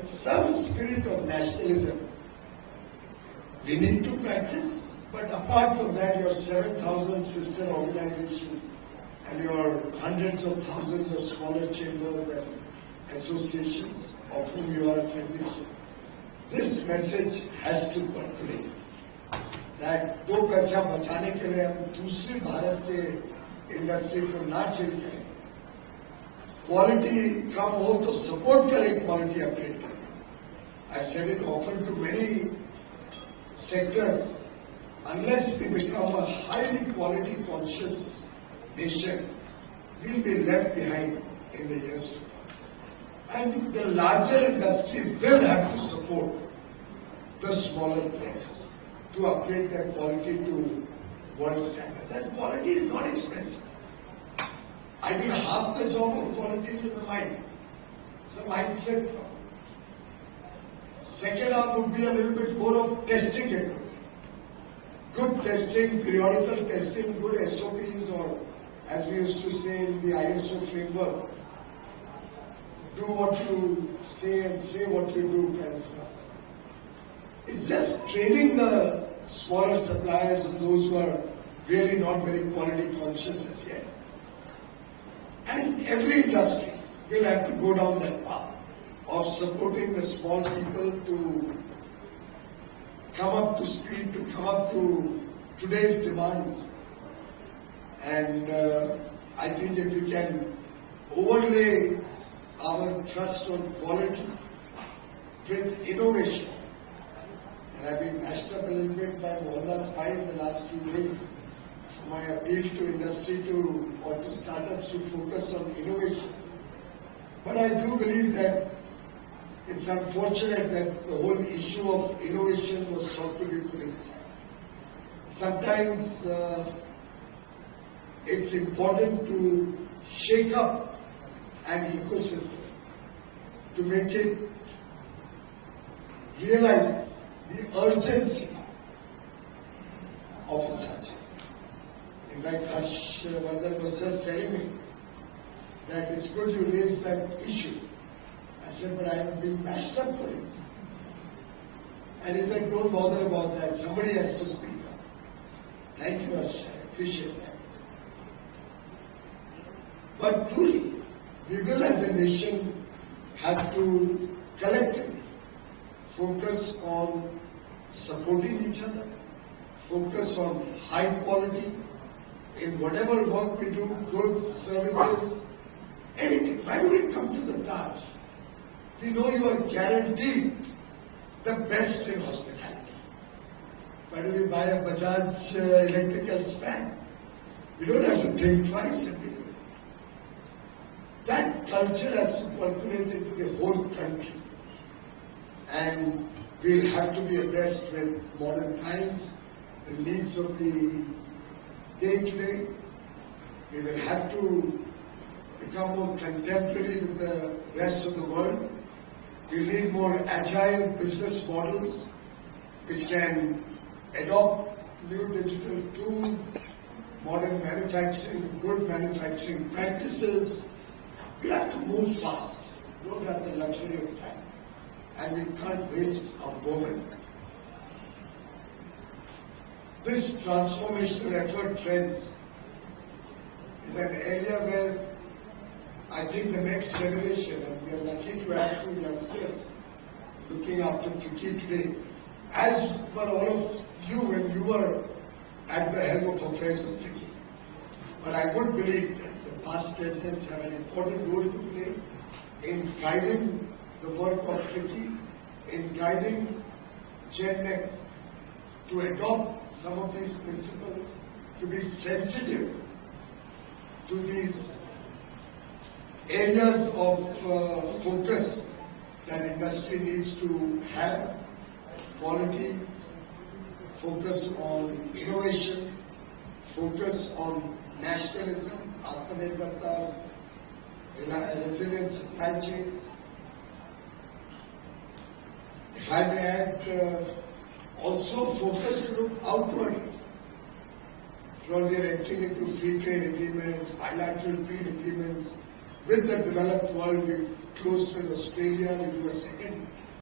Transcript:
Some spirit of nationalism we need to practice, but apart from that, your 7,000 sister organizations and your hundreds of thousands of smaller chambers and associations of whom you are a federation, this message has to percolate that दो पैसा बचाने के लिए हम दूसरे भारत के industry को ना किल करें, क्वालिटी कम हो तो सपोर्ट करें, क्वालिटी अपग्रेड करें. I've said it often to many sectors, unless we become a highly quality conscious nation, we'll be left behind in the years to come. And the larger industry will have to support the smaller players to upgrade their quality to world standards. And quality is not expensive. I think half the job of quality is in the mind. It's a mindset problem. Second half would be a little bit more of testing equipment. Good testing, periodical testing, good SOPs, or as we used to say in the ISO framework, do what you say and say what you do kind of stuff. It's just training the smaller suppliers and those who are really not very quality conscious as yet. And every industry will have to go down that path of supporting the small people to come up to speed, to come up to today's demands. And I think if we can overlay our trust on quality with innovation, and I've been mashed up a little bit by Mohandas Pai in the last 2 days for my appeal to industry or to startups to focus on innovation. But I do believe that it's unfortunate that the whole issue of innovation was sought to be politicized. Sometimes it's important to shake up an ecosystem to make it realize the urgency of a subject. In fact, Harsh Vardhan was just telling me that it's good you raised that issue. I said, but I am being mashed up for it. And he said, don't bother about that. Somebody has to speak up. Thank you, Harsh. I appreciate that. But truly, we will as a nation have to collectively focus on supporting each other, focus on high quality in whatever work we do, goods, services, anything. Why would it come to the Taj? We know you are guaranteed the best in hospitality. Why do we buy a Bajaj electrical span? We don't have to think twice every day. That culture has to percolate into the whole country. And we'll have to be abreast with modern times, the needs of the day-to-day. We will have to become more contemporary with the rest of the world. We need more agile business models which can adopt new digital tools, modern manufacturing, good manufacturing practices. We have to move fast. We don't have the luxury of time. And we can't waste a moment. This transformational effort, friends, is an area where I think the next generation, and we are lucky to have 2 youngsters looking after FICCI today, as were all of you when you were at the helm of affairs of FICCI. But I would believe that the past presidents have an important role to play in guiding the work of FICCI, in guiding Gen Next to adopt some of these principles, to be sensitive to these areas of focus that industry needs to have: quality, focus on innovation, focus on nationalism, Atmanirbharta, resilient supply chains. If I may add, also focus to look outward. From we are entering into free trade agreements, bilateral trade agreements with the developed world. We've close with Australia, we do a second